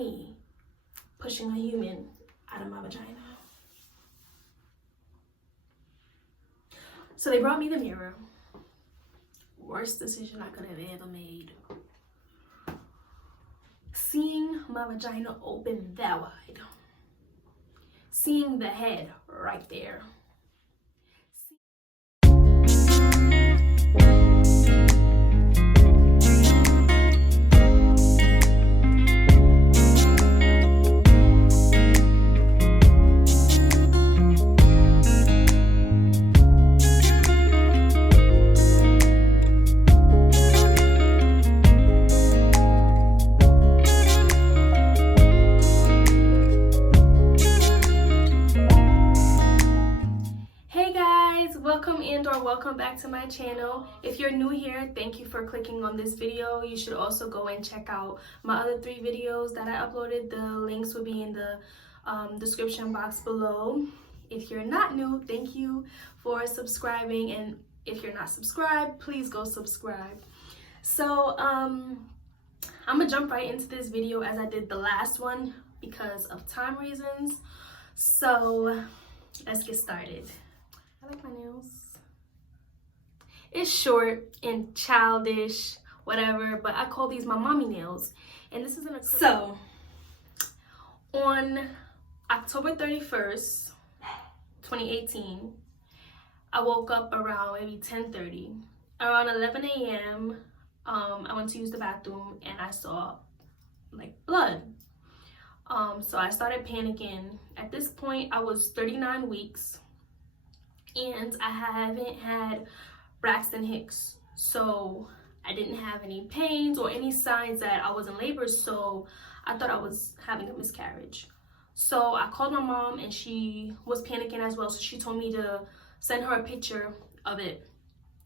me pushing a human out of my vagina. So they brought me the mirror. Worst decision I could have ever made. Seeing my vagina open that wide. Seeing the head right there. Welcome back to my channel. If you're new here, thank you for clicking on this video. You should also go and check out my other 3 videos that I uploaded. The links will be in the description box below. If you're not new, thank you for subscribing, and if you're not subscribed, please go subscribe. So I'm gonna jump right into this video as I did the last one because of time reasons. So let's get started. I like my nails. It's short and childish, whatever, but I call these my mommy nails. And this is an acrylic. So, on October 31st, 2018, I woke up around maybe 10:30. Around 11 a.m., I went to use the bathroom and I saw like blood. So I started panicking. At this point, I was 39 weeks and I haven't had Braxton Hicks, so I didn't have any pains or any signs that I was in labor, so I thought I was having a miscarriage. So I called my mom and she was panicking as well, so she told me to send her a picture of it.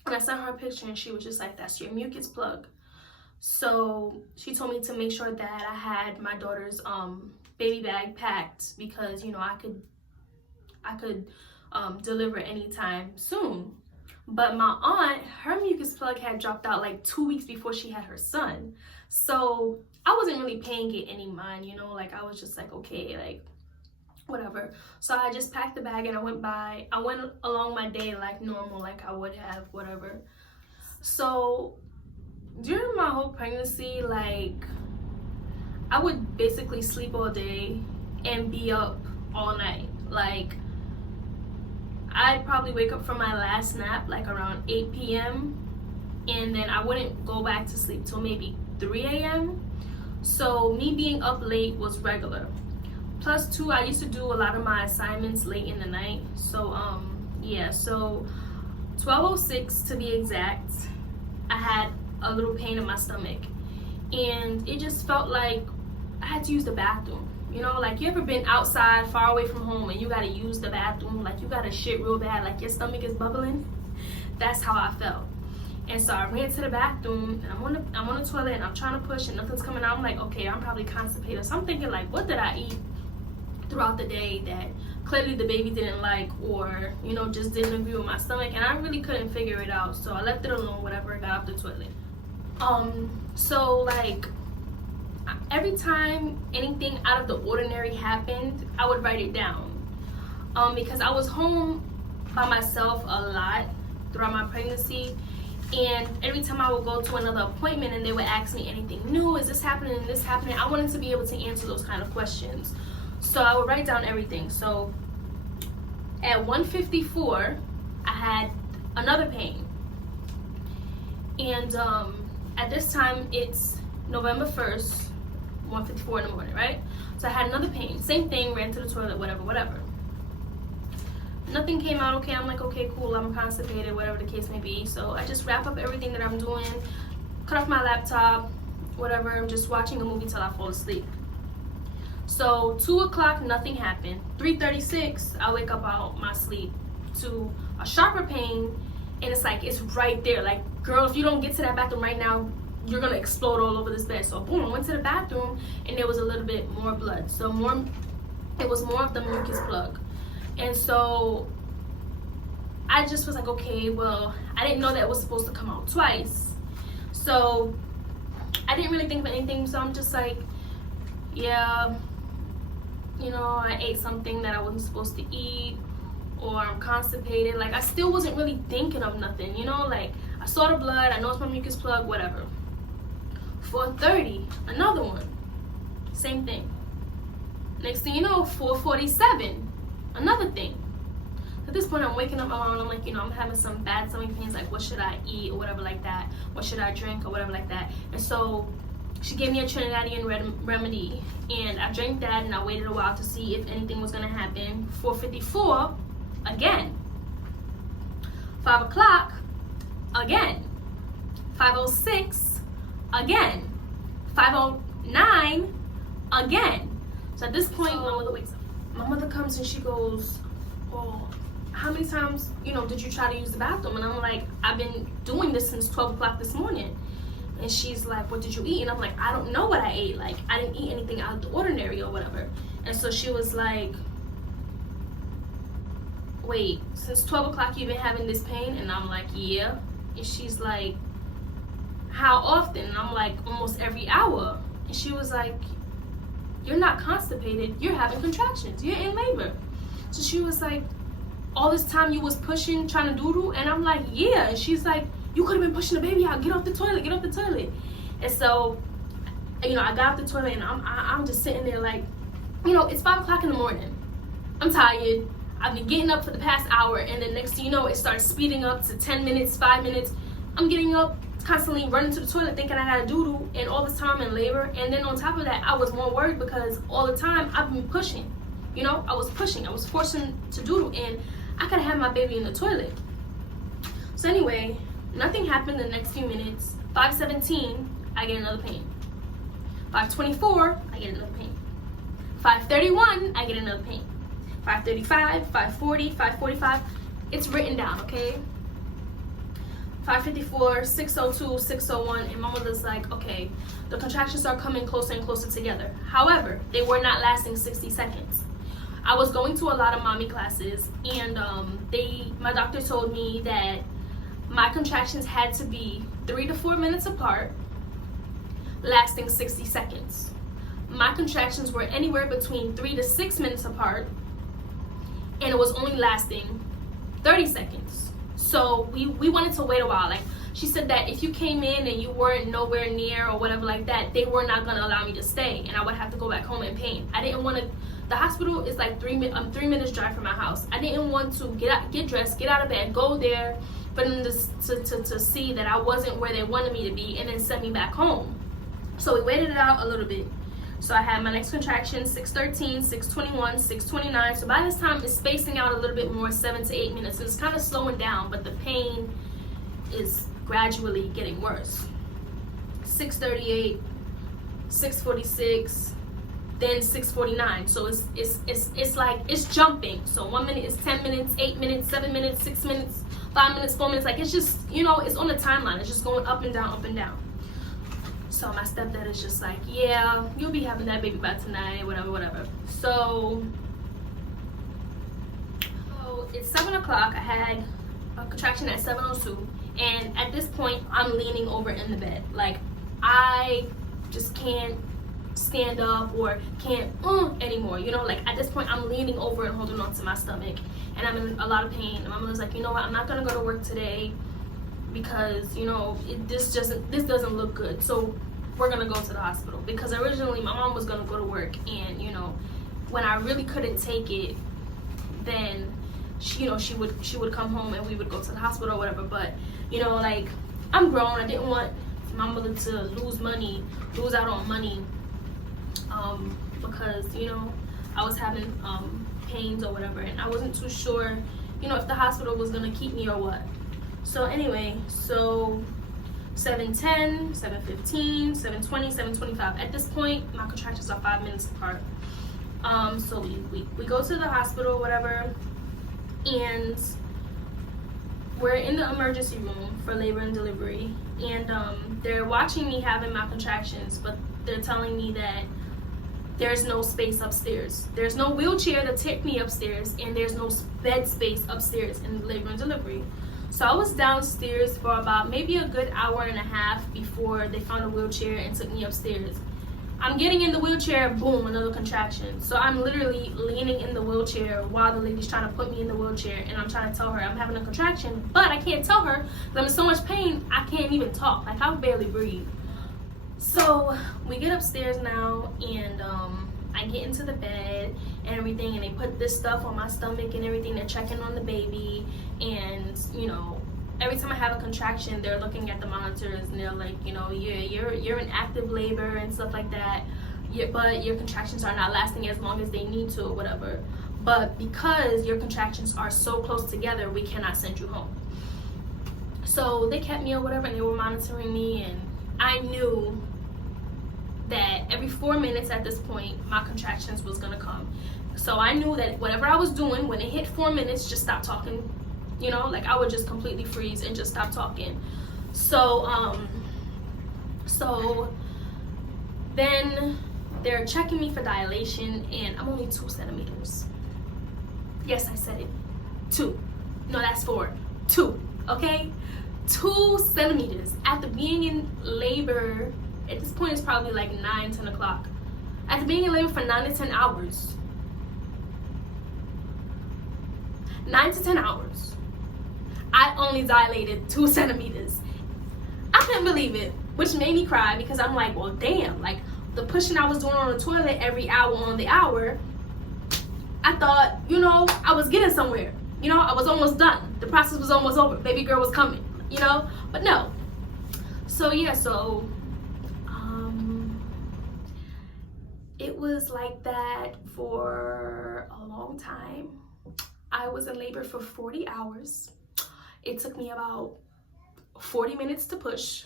And I sent her a picture and she was just like, that's your mucus plug. So she told me to make sure that I had my daughter's baby bag packed because, you know, I could deliver anytime soon. But my aunt, her mucus plug had dropped out like 2 weeks before she had her son. So I wasn't really paying it any mind, you know, like I was just like, okay, like whatever. So I just packed the bag and I went along my day like normal, like I would have, whatever. So during my whole pregnancy, like I would basically sleep all day and be up all night. Like I'd probably wake up from my last nap like around 8 p.m. and then I wouldn't go back to sleep till maybe 3 a.m. So me being up late was regular. Plus 2, I used to do a lot of my assignments late in the night. So yeah, so 12:06 to be exact, I had a little pain in my stomach and it just felt like I had to use the bathroom. You know, like you ever been outside far away from home and you gotta use the bathroom, like you gotta shit real bad, like your stomach is bubbling? That's how I felt. And so I ran to the bathroom and I'm on the toilet and I'm trying to push and nothing's coming out. I'm like, okay, I'm probably constipated. So I'm thinking like, what did I eat throughout the day that clearly the baby didn't like, or, you know, just didn't agree with my stomach? And I really couldn't figure it out. So I left it alone, whatever, got off the toilet. So like, every time anything out of the ordinary happened, I would write it down because I was home by myself a lot throughout my pregnancy, and every time I would go to another appointment and they would ask me anything new, is this happening, I wanted to be able to answer those kind of questions, so I would write down everything. So at 1:54 I had another pain, and at this time it's November 1st, 1:54 in the morning, right? So I had another pain, same thing, ran to the toilet, whatever. Nothing came out okay. I'm like, okay, cool, I'm constipated, whatever the case may be. So I just wrap up everything that I'm doing, cut off my laptop, whatever, I'm just watching a movie till I fall asleep. So 2 o'clock, nothing happened. 3:36, I wake up out my sleep to a sharper pain, and it's like, it's right there. Like, girl, if you don't get to that bathroom right now, you're gonna explode all over this bed. So boom, I went to the bathroom and there was a little bit more blood. So it was more of the mucus plug. And so I just was like, okay, well, I didn't know that it was supposed to come out twice. So I didn't really think of anything. So I'm just like, yeah, you know, I ate something that I wasn't supposed to eat, or I'm constipated. Like, I still wasn't really thinking of nothing, you know, like, I saw the blood, I know it's my mucus plug, whatever. 4:30, another one, same thing. Next thing you know, 4:47, another thing. At this point, I'm waking up my mom, I'm like, you know, I'm having some bad stomach pains, like, what should I eat, or whatever like that, what should I drink, or whatever like that. And so she gave me a Trinidadian remedy, and I drank that, and I waited a while to see if anything was gonna happen. 4:54, again. 5 o'clock, again. 5:06, again. 5:09, again. So at this point, my mother wakes up. My mother comes and she goes, well, how many times, you know, did you try to use the bathroom? And I'm like, I've been doing this since 12 o'clock this morning. And she's like, what did you eat? And I'm like, I don't know what I ate. Like, I didn't eat anything out of the ordinary or whatever. And so she was like, wait, since 12 o'clock you've been having this pain? And I'm like, yeah. And she's like, how often? And I'm like, almost every hour. And she was like, you're not constipated, you're having contractions, you're in labor. So she was like, all this time you was pushing, trying to doodle? And I'm like, yeah. And she's like, you could have been pushing the baby out, get off the toilet, get off the toilet. And so, you know, I got off the toilet and I'm just sitting there like, you know, it's 5 o'clock in the morning. I'm tired. I've been getting up for the past hour, and then next thing you know, it starts speeding up to 10 minutes, 5 minutes. I'm getting up, constantly running to the toilet thinking I gotta doodle, and all this time in labor. And then on top of that, I was more worried because all the time I've been pushing. You know, I was pushing, I was forcing to doodle, and I could have had my baby in the toilet. So anyway, nothing happened the next few minutes. 5:17, I get another pain. 5:24, I get another pain. 5:31, I get another pain. 5:35, 5:40, 5:45. It's written down, okay? 5:54, 6:02, 6:01, and my mother's like, okay, the contractions are coming closer and closer together. However, they were not lasting 60 seconds. I was going to a lot of mommy classes, and my doctor told me that my contractions had to be 3 to 4 minutes apart, lasting 60 seconds. My contractions were anywhere between 3 to 6 minutes apart, and it was only lasting 30 seconds. So we wanted to wait a while. Like, she said that if you came in and you weren't nowhere near or whatever like that, they were not going to allow me to stay, and I would have to go back home in pain. I didn't want to. The hospital is like 3 minutes drive from my house. I didn't want to get dressed, get out of bed, go there, for them to see that I wasn't where they wanted me to be, and then send me back home. So we waited it out a little bit. So I had my next contraction, 6:13, 6:21, 6:29. So by this time, it's spacing out a little bit more, 7 to 8 minutes. So it's kind of slowing down, but the pain is gradually getting worse. 6:38, 6:46, then 6:49. So it's like it's jumping. So 1 minute is 10 minutes, 8 minutes, 7 minutes, 6 minutes, 5 minutes, 4 minutes. Like, it's just, you know, it's on the timeline. It's just going up and down, up and down. So my stepdad is just like, yeah, you'll be having that baby by tonight, whatever, whatever. So it's 7 o'clock. I had a contraction at 7:02, and at this point, I'm leaning over in the bed. Like, I just can't stand up or can't anymore, you know. Like, at this point, I'm leaning over and holding on to my stomach, and I'm in a lot of pain. And my mother's like, you know what, I'm not gonna go to work today because, you know, this doesn't look good, so we're gonna go to the hospital. Because originally my mom was gonna go to work, and, you know, when I really couldn't take it, then she would come home and we would go to the hospital or whatever. But, you know, like, I'm grown. I didn't want my mother to lose out on money, because, you know, I was having pains or whatever, and I wasn't too sure, you know, if the hospital was gonna keep me or what. So anyway, so 7:10, 7:15, 7:20, 7:25. At this point, my contractions are 5 minutes apart. So we go to the hospital, whatever, and we're in the emergency room for labor and delivery, and they're watching me having my contractions, but they're telling me that there's no space upstairs. There's no wheelchair to take me upstairs, and there's no bed space upstairs in the labor and delivery. So I was downstairs for about maybe a good hour and a half before they found a wheelchair and took me upstairs. I'm getting in the wheelchair, boom, another contraction. So I'm literally leaning in the wheelchair while the lady's trying to put me in the wheelchair, and I'm trying to tell her I'm having a contraction, but I can't tell her because I'm in so much pain, I can't even talk. Like, I barely breathe. So we get upstairs now, and I get into the bed and everything, and they put this stuff on my stomach and everything. They're checking on the baby, and you know, every time I have a contraction, they're looking at the monitors and they're like, you know, you're in active labor and stuff like that, but your contractions are not lasting as long as they need to or whatever. But because your contractions are so close together, we cannot send you home. So they kept me or whatever, and they were monitoring me, and I knew that every 4 minutes at this point, my contractions was gonna come. So I knew that whatever I was doing, when it hit 4 minutes, just stop talking. You know, like I would just completely freeze and just stop talking. So then they're checking me for dilation, and I'm only 2 centimeters. Yes, I said it. 2. No, that's 4. 2. Okay, 2 centimeters. After being in labor, at this point it's probably like 9-10 o'clock. After being in labor for 9 to 10 hours, 9 to 10 hours, I only dilated 2 centimeters. I couldn't believe it, which made me cry because I'm like, well, damn, like the pushing I was doing on the toilet every hour on the hour, I thought, you know, I was getting somewhere. You know, I was almost done. The process was almost over. Baby girl was coming, you know, but no. So yeah, so it was like that for a long time. I was in labor for 40 hours. It took me about 40 minutes to push.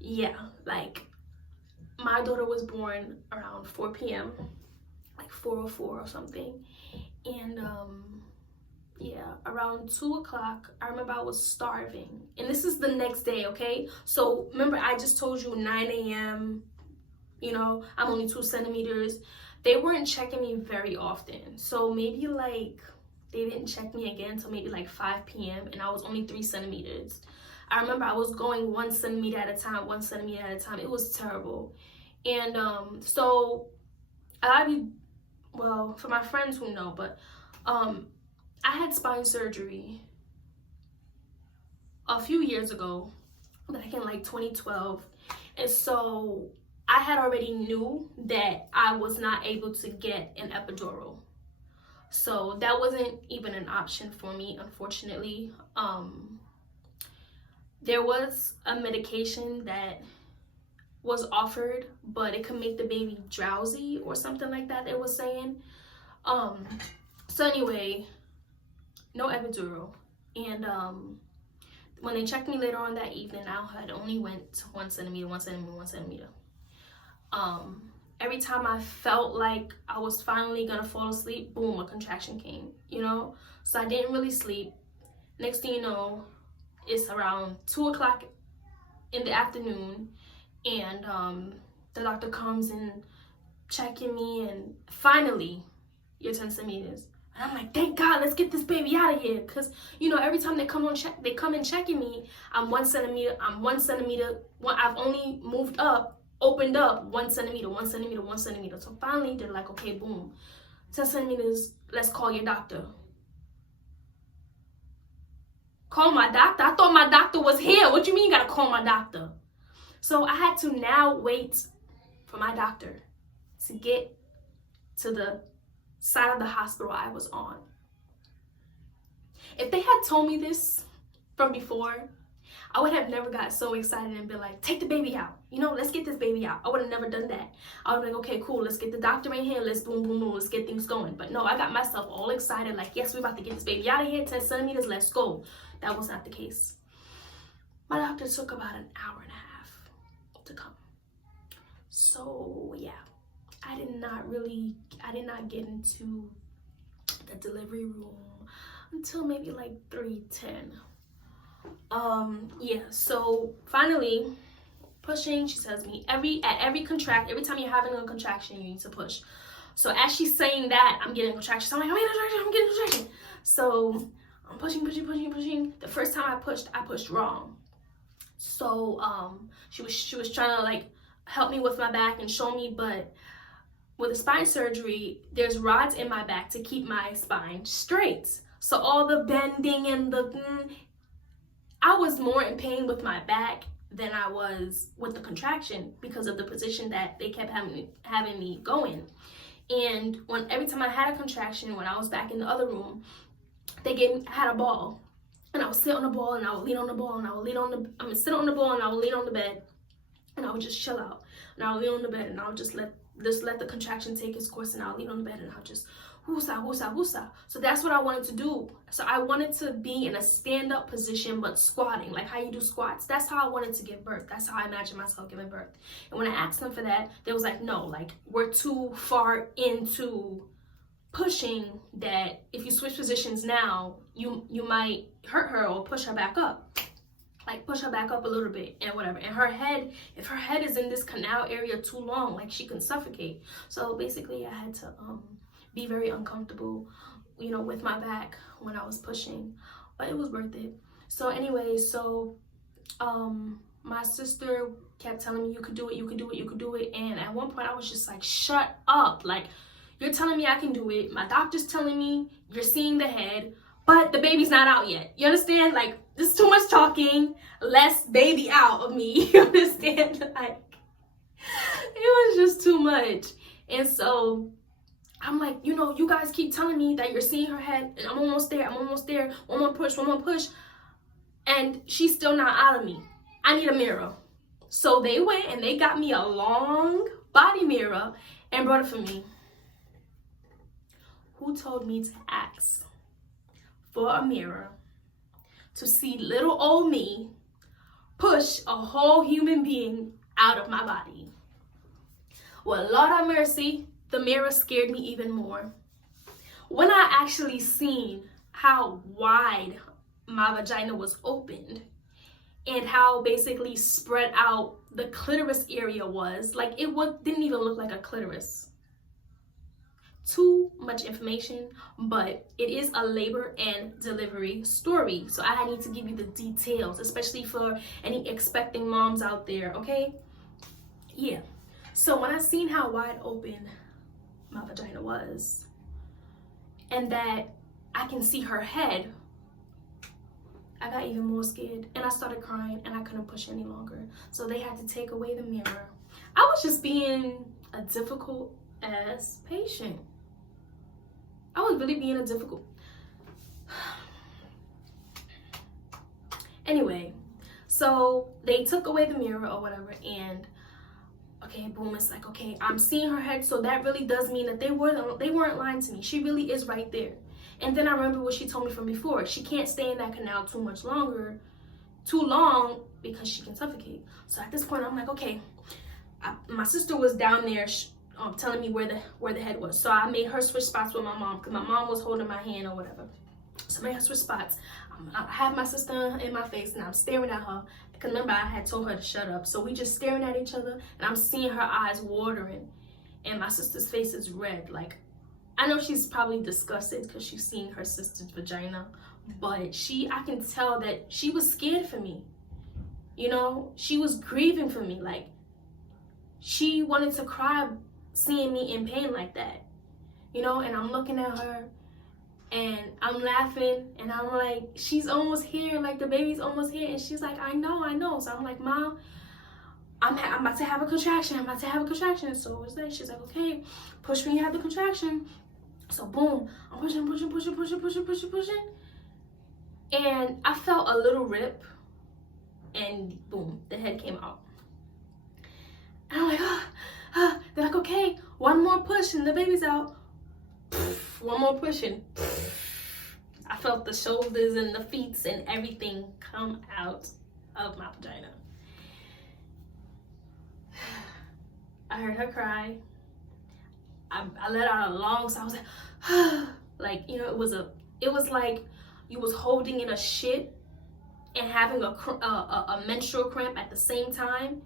Yeah, like my daughter was born around 4 p.m., like 4:04 or something. And yeah, around 2 o'clock, I remember I was starving. And this is the next day, okay? So remember, I just told you 9 a.m., you know, I'm only 2 centimeters. They weren't checking me very often. So maybe like they didn't check me again until maybe like 5 p.m. and I was only 3 centimeters. I remember I was going 1 centimeter at a time, 1 centimeter at a time. It was terrible. And so a lot of you, well, for my friends who know, but I had spine surgery a few years ago, back in like 2012. And so I had already knew that I was not able to get an epidural. So that wasn't even an option for me, unfortunately. There was a medication that was offered, but it could make the baby drowsy or something like that, they were saying. So anyway, no epidural. And when they checked me later on that evening, I had only went 1 centimeter, 1 centimeter, 1 centimeter. Every time I felt like I was finally gonna fall asleep, boom, a contraction came, you know? So I didn't really sleep. Next thing you know, it's around 2 o'clock in the afternoon, and the doctor comes and checking me, and finally, you're 10 centimeters. And I'm like, thank God, let's get this baby out of here. Because, you know, every time they come in checking me, I'm 1 centimeter, I've only moved up, opened up 1 centimeter, 1 centimeter, 1 centimeter. So finally, they're like, okay, boom, 10 centimeters, let's call your doctor. Call my doctor? I thought my doctor was here. What you mean you gotta call my doctor? So I had to now wait for my doctor to get to the side of the hospital I was on. If they had told me this from before, I would have never got so excited and been like, take the baby out. You know, let's get this baby out. I would have never done that. I would be like, okay, cool, let's get the doctor in here. Let's boom, boom, boom. Let's get things going. But no, I got myself all excited. Like, yes, we're about to get this baby out of here. 10 centimeters, let's go. That was not the case. My doctor took about an hour and a half to come. So, yeah. I did not get into the delivery room until maybe like 3:10. Yeah, so finally pushing, she tells me every time you're having a contraction, you need to push. So as she's saying that, I'm getting a contraction. So I'm like, I'm getting a contraction. So I'm pushing. The first time I pushed wrong. So she was trying to like help me with my back and show me, but with the spine surgery, there's rods in my back to keep my spine straight. So all the bending and I was more in pain with my back than I was with the contraction because of the position that they kept having me go in. And every time I had a contraction, when I was back in the other room, I had a ball, and I would sit on the ball, and I would lean on the ball, and I would sit on the ball, and I would lean on the bed, and I would just chill out, and I would lean on the bed, and I would just let the contraction take its course, and I'll lean on the bed, and I'll just woosa, woosa, woosa. So that's what I wanted to do. So I wanted to be in a stand-up position, but squatting, like how you do squats. That's how I wanted to give birth. That's how I imagined myself giving birth. And when I asked them for that, they was like, no, like we're too far into pushing that if you switch positions now, you might hurt her or push her back up. Like push her back up a little bit and whatever. And if her head is in this canal area too long, like she can suffocate. So basically I had to be very uncomfortable, you know, with my back when I was pushing, but it was worth it. So anyway, my sister kept telling me, you could do it, you could do it, you could do it. And at one point I was just like, shut up. Like, you're telling me I can do it. My doctor's telling me you're seeing the head, but the baby's not out yet. You understand? Like, there's too much talking, less baby out of me. You understand? Like, it was just too much. And so I'm like, you know, you guys keep telling me that you're seeing her head, and I'm almost there, one more push, and she's still not out of me. I need a mirror. So they went and they got me a long body mirror and brought it for me. Who told me to ask for a mirror to see little old me push a whole human being out of my body? Well, Lord have mercy, the mirror scared me even more. When I actually seen how wide my vagina was opened and how basically spread out the clitoris area was, like didn't even look like a clitoris. Too much information, but it is a labor and delivery story. So I need to give you the details, especially for any expecting moms out there, okay? Yeah. So when I seen how wide open my vagina was and that I can see her head, I got even more scared and I started crying and I couldn't push any longer. So they had to take away the mirror. I was just being a difficult ass patient. I was really being a difficult. Anyway, so they took away the mirror or whatever, and okay, boom, it's like, okay, I'm seeing her head, so that really does mean that they weren't lying to me. She really is right there. And then I remember what she told me from before. She can't stay in that canal too long, because she can suffocate. So at this point, I'm like, okay, my sister was down there telling me where the head was. So I made her switch spots with my mom, because my mom was holding my hand or whatever. So I made her switch spots. I have my sister in my face and I'm staring at her, because remember I had told her to shut up. So we just staring at each other and I'm seeing her eyes watering and my sister's face is red. Like, I know she's probably disgusted because she's seen her sister's vagina, but I can tell that she was scared for me. You know, she was grieving for me. Like, she wanted to cry seeing me in pain like that, you know. And I'm looking at her and I'm laughing and I'm like, she's almost here, like the baby's almost here. And she's like, I know. So I'm like, Mom, I'm about to have a contraction. So what's that? She's like, okay, push when you have the contraction. So boom, I'm pushing. And I felt a little rip and boom, the head came out. And I'm like, they're like, okay, one more push and the baby's out. One more pushing. I felt the shoulders and the feet and everything come out of my vagina. I heard her cry. I let out a long sigh. I was like, like, you know, it was like you was holding in a shit and having a menstrual cramp at the same time.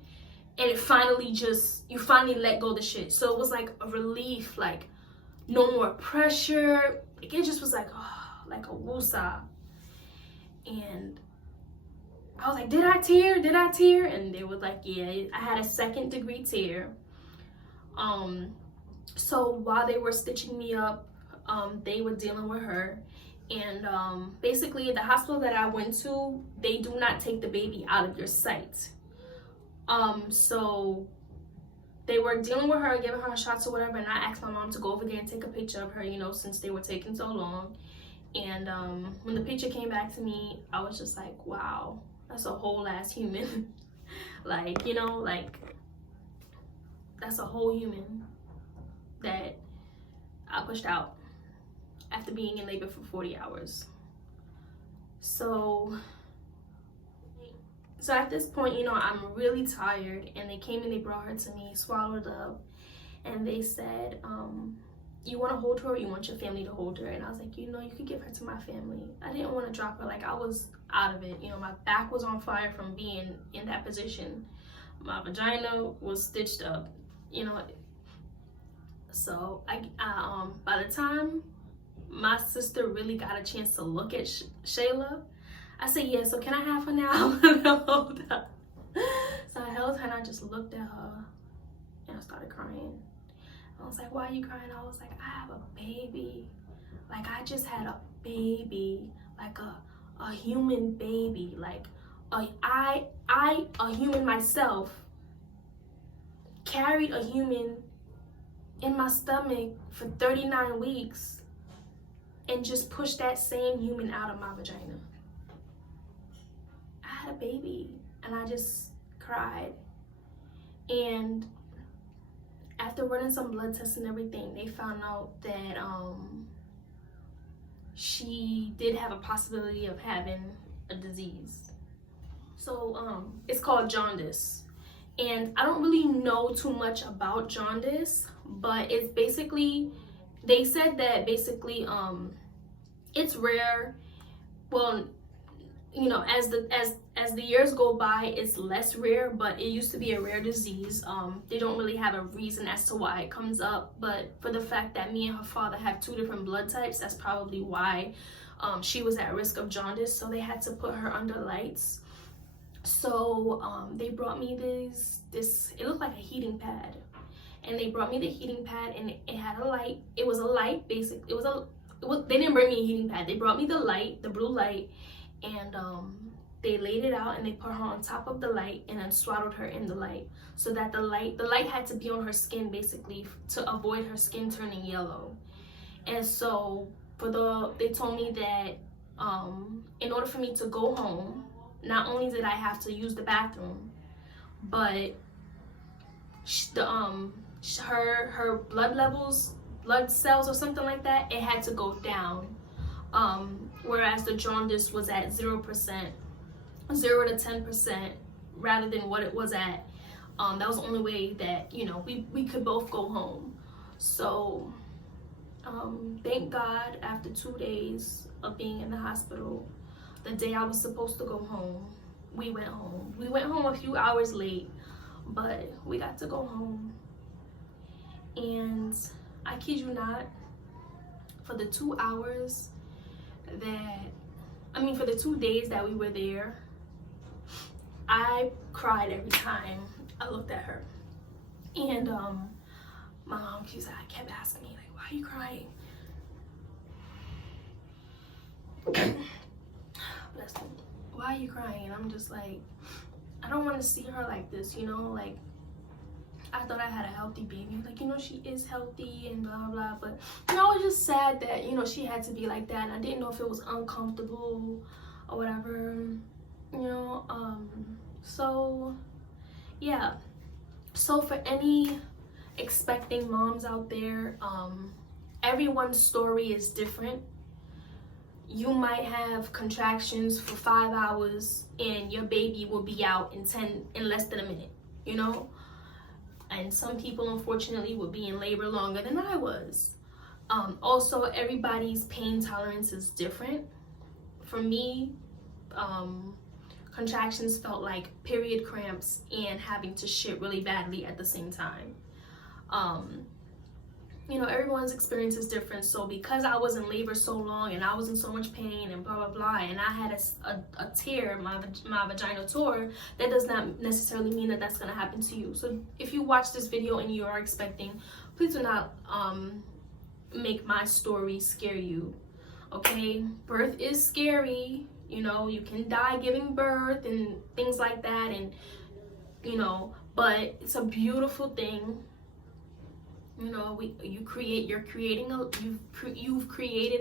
And you finally let go of the shit. So it was like a relief, like no more pressure. Like, it just was like, oh, like a woosah. And I was like, did I tear? Did I tear? And they was like, yeah, I had a 2nd-degree tear. So while they were stitching me up, they were dealing with her. And basically, the hospital that I went to, they do not take the baby out of your sight. So they were dealing with her, giving her shots or whatever, and I asked my mom to go over there and take a picture of her, you know, since they were taking so long. And when the picture came back to me, I was just like, wow, that's a whole ass human. Like, you know, like, that's a whole human that I pushed out after being in labor for 40 hours. So at this point, you know, I'm really tired, and they came and they brought her to me, swallowed up, and they said, you want to hold her, or you want your family to hold her? And I was like, you know, you could give her to my family. I didn't want to drop her. Like, I was out of it. You know, my back was on fire from being in that position. My vagina was stitched up, you know. So by the time my sister really got a chance to look at Shayla, I said, yeah, so can I have her now? So I held her and I just looked at her and I started crying. I was like, why are you crying? I was like, I have a baby. Like, I just had a baby, like a human baby. Like, I, a human myself, carried a human in my stomach for 39 weeks and just pushed that same human out of my vagina. I had a baby, and I just cried. And after running some blood tests and everything, they found out that she did have a possibility of having a disease. So it's called jaundice. And I don't really know too much about jaundice, but it's basically, they said that basically it's rare. Well, you know, as the years go by, it's less rare, but it used to be a rare disease. They don't really have a reason as to why it comes up, but for the fact that me and her father have 2 different blood types, that's probably why she was at risk of jaundice. So they had to put her under lights. So they brought me this, it looked like a heating pad, and they brought me the heating pad, and it had a light. It was a light, basically. They didn't bring me a heating pad. They brought me the light, the blue light, and they laid it out, and they put her on top of the light and then swaddled her in the light, so that the light had to be on her skin, basically, to avoid her skin turning yellow. And so they told me that in order for me to go home, not only did I have to use the bathroom, but her blood levels, blood cells or something like that, it had to go down. Whereas the jaundice was at 0%, 0 to 10%, rather than what it was at. That was the only way that, you know, we could both go home. So thank God, after 2 days of being in the hospital, the day I was supposed to go home, we went home. We went home a few hours late, but we got to go home. And I kid you not, for the 2 hours for the 2 days that we were there, I cried every time I looked at her. And my mom, kept asking me, like, why are you crying? Bless them. Why are you crying? And I'm just like, I don't want to see her like this, you know? Like, I thought I had a healthy baby. Like, you know, she is healthy and blah, blah. But, you know, I was just sad that, you know, she had to be like that. And I didn't know if it was uncomfortable or whatever, you know? So, yeah. So, for any expecting moms out there, everyone's story is different. You might have contractions for 5 hours and your baby will be out in less than a minute, you know? And some people, unfortunately, would be in labor longer than I was. Also, everybody's pain tolerance is different. For me, contractions felt like period cramps and having to shit really badly at the same time. you know, everyone's experience is different. So because I was in labor so long and I was in so much pain and blah blah blah, and I had a tear, my vaginal tour, that does not necessarily mean that that's gonna happen to you. So if you watch this video and you are expecting, please do not make my story scare you. Okay, birth is scary. You know, you can die giving birth and things like that, and you know, but it's a beautiful thing. You know, you've created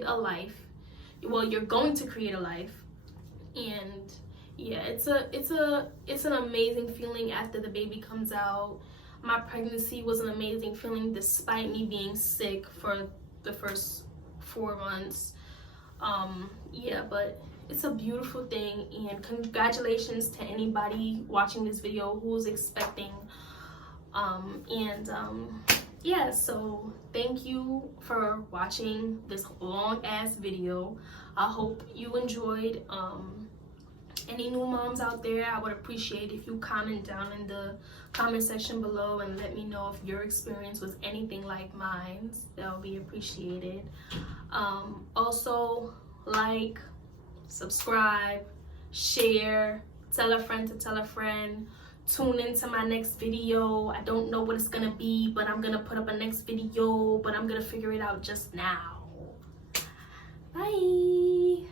a life. Well, you're going to create a life, and yeah, it's an amazing feeling after the baby comes out. My pregnancy was an amazing feeling despite me being sick for the first 4 months. Yeah, but it's a beautiful thing, and congratulations to anybody watching this video who's expecting. Yeah, so thank you for watching this long ass video. I hope you enjoyed. Any new moms out there, I would appreciate if you comment down in the comment section below and let me know if your experience was anything like mine. That would be appreciated. Also, like, subscribe, share, tell a friend to tell a friend. Tune into my next video. I don't know what it's gonna be, but I'm gonna put up a next video, but I'm gonna figure it out just now. Bye.